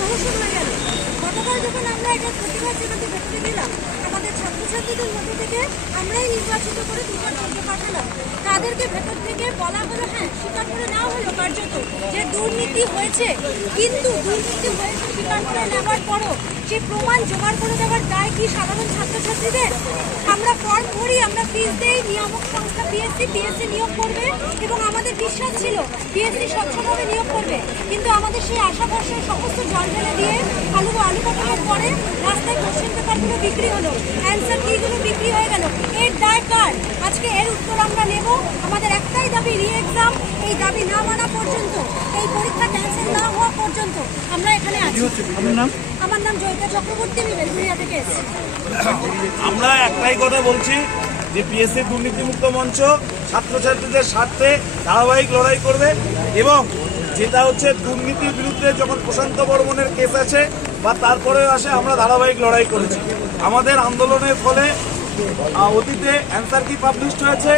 প্রহসন হয়ে গেল। গতকাল যখন আমরা এটা প্রতিবাদ জানাতে ভেতরে গেলাম, আমাদের ছাত্রছাত্রীদের মধ্যে থেকে আমরাই নির্বাচিত করে দুজনকে পাঠালাম। তাদেরকে ভেতর থেকে বলা হলো, হ্যাঁ স্বীকার করে নেওয়া হলো কার্যত যে দুর্নীতি হয়েছে, কিন্তু দুর্নীতি হয়েছে স্বীকার করে নেওয়ার পরও সেই প্রমাণ জোগাড় করে দেওয়ার দায় কি সাধারণ ছাত্রছাত্রীদের? আমরা ফর্ম ভরি, আমরা ফিস দেই, নিয়ামক সংস্থা পিএসসি নিয়োগ করবে এবং আমাদের বিশ্বাস ছিল পিএসসি স্বচ্ছভাবে নিয়োগ করবে, কিন্তু আমাদের সেই আশা ভরসায় সমস্ত জল ঢেলে দিয়ে আলু কাটানোর পরে রাস্তায় কোশ্চেন পেপারগুলো বিক্রি হলো, অ্যান্সার কিগুলো বিক্রি হয়ে গেল। এর দায় কার? আজকে এর উত্তর আমরা নেব। আমাদের একটাই দাবি, রি এক্সাম। এই দাবি না মানা পর্যন্ত, এই পরীক্ষা ক্যান্সেল না হওয়া পর্যন্ত আমরা এখানে আছি। আমার নাম জয়িতা চক্রবর্তী, আমি বেলঘরিয়া থেকে এসেছি। আমরা একটাই কথা বলছি যে পিএসসি দুর্নীতিমুক্ত মঞ্চ ছাত্রছাত্রীদের স্বার্থে ধারাবাহিক লড়াই করবে, এবং যেটা হচ্ছে দুর্নীতির বিরুদ্ধে যখন প্রশান্ত বর্মনের কেস আছে বা তারপরে আসে, আমরা ধারাবাহিক লড়াই করেছি। আমাদের আন্দোলনের ফলে অতীতে অ্যান্সার কি পাবলিশড হয়েছে,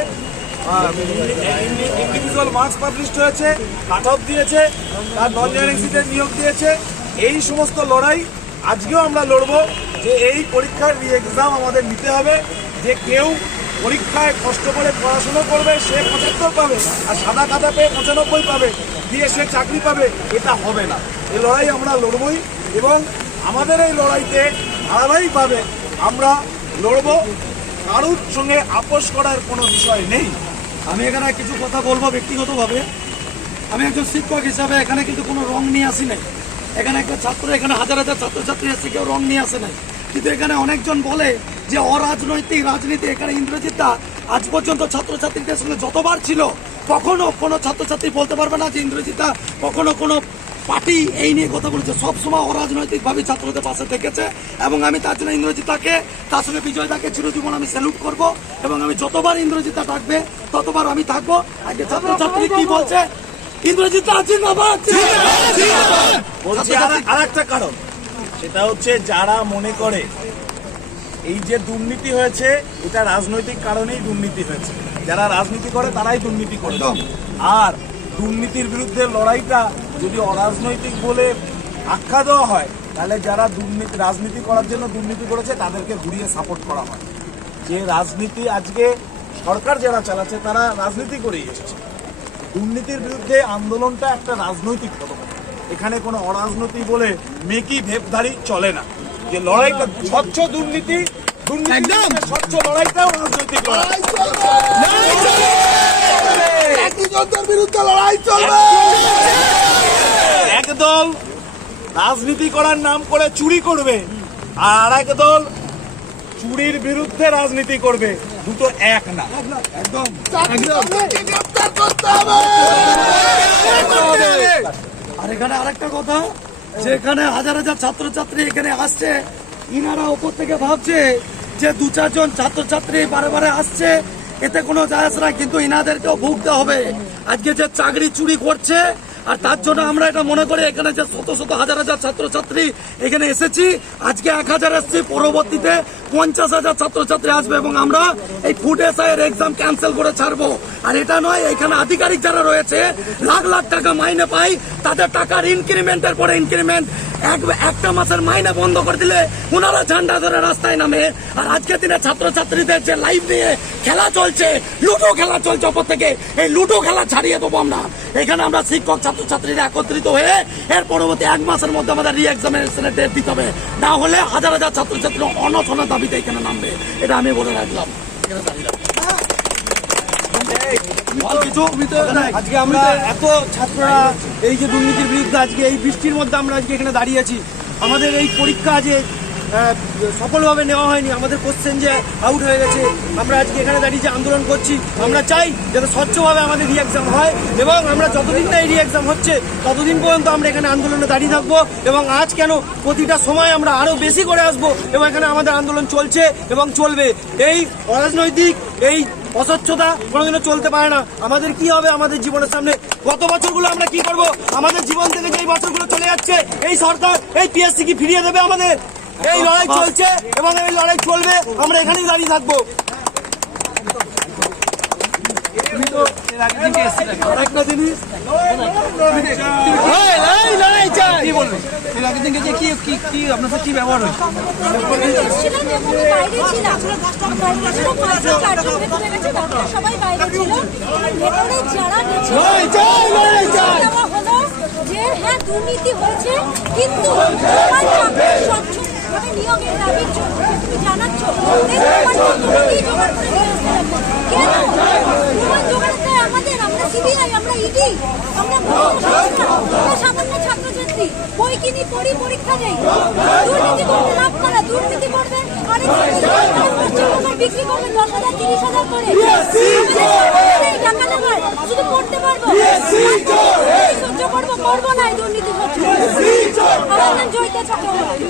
ইন্ডিভিজুয়াল মার্কস পাবলিশড হয়েছে, কাট অফ দিয়েছে, তার নন জয়েনিং সিটের নিয়োগ দিয়েছে। এই সমস্ত লড়াই আজকেও আমরা লড়বো যে এই পরীক্ষার রি এক্সাম আমাদের নিতে হবে। যে কেউ পরীক্ষায় কষ্ট করে পড়াশুনো করবে সে 75 পাবে, আর সাদা খাতা পেয়ে 95 পাবে, দিয়ে সে চাকরি পাবে, এটা হবে না। এই লড়াই আমরা লড়বই, এবং আমাদের এই লড়াইতে ধারাবাহিকভাবে আমরা লড়বো। কারোর সঙ্গে আপোষ করার কোনো বিষয় নেই। আমি এখানে কিছু কথা বলবো ব্যক্তিগতভাবে। আমি একজন শিক্ষক হিসাবে এখানে কিন্তু কোনো রং নিয়ে আসি নাই। এখানে একটা ছাত্র, এখানে হাজার হাজার ছাত্রছাত্রী এসে কেউ রং নিয়ে আসে নাই। কিন্তু এখানে অনেকজন বলে যে অরাজনৈতিক রাজনীতি। এখানে ইন্দ্রজিৎদা আজ পর্যন্ত ছাত্রছাত্রীদের সঙ্গে যতবার ছিল, কখনো কোনো ছাত্রছাত্রী বলতে পারবে না যে ইন্দ্রজিৎদা কখনো কোনো পার্টি এই নিয়ে কথা বলেছে। সবসময় অরাজনৈতিকভাবে ছাত্রদের পাশে থেকেছে, এবং আমি তার জন্য ইন্দ্রজিৎদাকে, তার সঙ্গে বিজয়দাকে চিরজীবন আমি স্যালুট করবো। এবং আমি যতবার ইন্দ্রজিৎদা ডাকবে ততবার আমি থাকবো। আজকে ছাত্রছাত্রী কি বলছে, ইন্দ্রজিৎদা জিন্দাবাদ। বলছি আর একটা কারণ, সেটা হচ্ছে যারা মনে করে এই যে দুর্নীতি হয়েছে এটা রাজনৈতিক কারণেই দুর্নীতি হয়েছে, যারা রাজনীতি করে তারাই দুর্নীতি করে। আর দুর্নীতির বিরুদ্ধে লড়াইটা যদি অরাজনৈতিক বলে আখ্যা দেওয়া হয়, তাহলে যারা রাজনীতি করার জন্য দুর্নীতি করেছে তাদেরকে ঘুরিয়ে সাপোর্ট করা হয়। যে রাজনীতি আজকে সরকার যারা চালাচ্ছে তারা রাজনীতি করেই এসেছে। দুর্নীতির বিরুদ্ধে আন্দোলনটা একটা রাজনৈতিক পদক্ষেপ। এখানে কোনো অরাজনৈতিক বলে মেকি ভেবধারী চলে না। যে লড়াইটা স্বচ্ছ দুর্নীতি, স্বচ্ছ লড়াইটাও রাজনৈতিক লড়াই। একদল রাজনীতি করার নাম করে চুরি করবে, আর এক দল চুরির বিরুদ্ধে রাজনীতি করবে। দুটো এক না। একদম আর এখানে আরেকটা কথা, যেখানে হাজার হাজার ছাত্রছাত্রী এখানে আসছে, ইনারা ওপর থেকে ভাবছে যে 2-4 জন ছাত্রছাত্রী বারে বারে আসছে, এতে কোনো যায় আসে না, কিন্তু ইনাদেরকেও ভুগতে হবে। আজকে যে চাকরি চুরি করছে, আর তার জন্য আমরা এটা মনে করি এখানে যে শত শত হাজার হাজার ছাত্রছাত্রী এখানে এসেছি, আজকে 1000 এসছি, পরবর্তীতে 50,000 ছাত্রছাত্রী আসবে, এবং আমরা এই ফুড এসআইয়ের এক্সাম ক্যান্সেল করে ছাড়বো। আর এটা নয়, এখানে আধিকারিক যারা রয়েছে লাখ লাখ টাকা মাইনে পায়, তাদের টাকার ইনক্রিমেন্টের পরে ইনক্রিমেন্ট, একটা মাসের মাইনে বন্ধ করে দিলে ওনারা ঝান্ডা ধরে রাস্তায় নামে। আর আজকের দিনে ছাত্রছাত্রীদের যে লাইভ নিয়ে খেলা চলছে, লুডো খেলা চলছে ওপর থেকে, এই লুডো খেলা ছাড়িয়ে দেবো আমরা। এখানে আমরা শিক্ষক ছাত্রছাত্রীরা একত্রিত হয়ে এর পরবর্তী 1 মাসের মধ্যে আমাদের রি এক্সামিনেশনের ডেট দিতে হবে, না হলে হাজার হাজার ছাত্রছাত্রী অনশনের দাবিতে এখানে নামবে। এটা আমি বলে রাখলাম। আজকে আমরা এত ছাত্ররা এই যে দুর্নীতির বিরুদ্ধে আজকে এই বৃষ্টির মধ্যে আমরা আজকে এখানে দাঁড়িয়ে আছি। আমাদের এই পরীক্ষা যে সফলভাবে নেওয়া হয়নি, আমাদের কোশ্চেন যে আউট হয়ে গেছে, আমরা আজকে এখানে দাঁড়িয়ে যে আন্দোলন করছি। আমরা চাই যাতে স্বচ্ছভাবে আমাদের রি এক্সাম হয়, এবং আমরা যতদিন না এই রি এক্সাম হচ্ছে ততদিন পর্যন্ত আমরা এখানে আন্দোলনে দাঁড়িয়ে থাকবো। এবং আজ কেন, প্রতিটা সময় আমরা আরও বেশি করে আসবো, এবং এখানে আমাদের আন্দোলন চলছে এবং চলবে। এই অরাজনৈতিক, এই অস্বচ্ছতা কোনোদিনও চলতে পারে না। আমাদের কি হবে আমাদের জীবনের সামনে? গত বছরগুলো আমরা কি করব? আমাদের জীবন থেকে যে বছরগুলো চলে যাচ্ছে, এই সরকার এই পিএসসি কি ফিরিয়ে দেবে আমাদের? এই লড়াই চলছে এবং এই লড়াই চলবে, আমরা এখানেই দাঁড়িয়ে থাকবো। আরেকটা জিনিস, লড়াই চাই। সেদিনকে যে কি আপনার সাথে কি ব্যবহার হয়েছে? এসেছিলাম এবং বাইরে ছিলাম। কর্পোরেশনের 5-4 জন ভেতরে গেছে, বাকিরা সবাই বাইরে ছিল। ভেতরে যারা গেছিল দেওয়া হলো যে হ্যাঁ দুর্নীতি হয়েছে, কিন্তু তোমার চাকরির স্বচ্ছভাবে নিয়োগের দাবির জন্য যে তুমি জানাচ্ছ এই প্রমাণটা তোমাকেই জোগাড় করে নিয়ে আসতে হবে। কেন প্রমাণ জোগাড় করে আমাদের? আমরা সিবিআই, আমরা ইডি, আমরা সামান্য ছাত্রছাত্রী, বই কিনি, পড়ি, পরীক্ষা দেই। দুর্নীতি করবে লাভ করা, দুর্নীতি করবে অনেক পশ্চিমবঙ্গের বিক্রি করবে 10,000 30,000 করে। এই টাকা নেবার শুধু পড়তে পারবো, সহ্য করবো, করবো না এই দুর্নীতি সহ্য। আমার নাম জয়িতা চক্রবর্তী।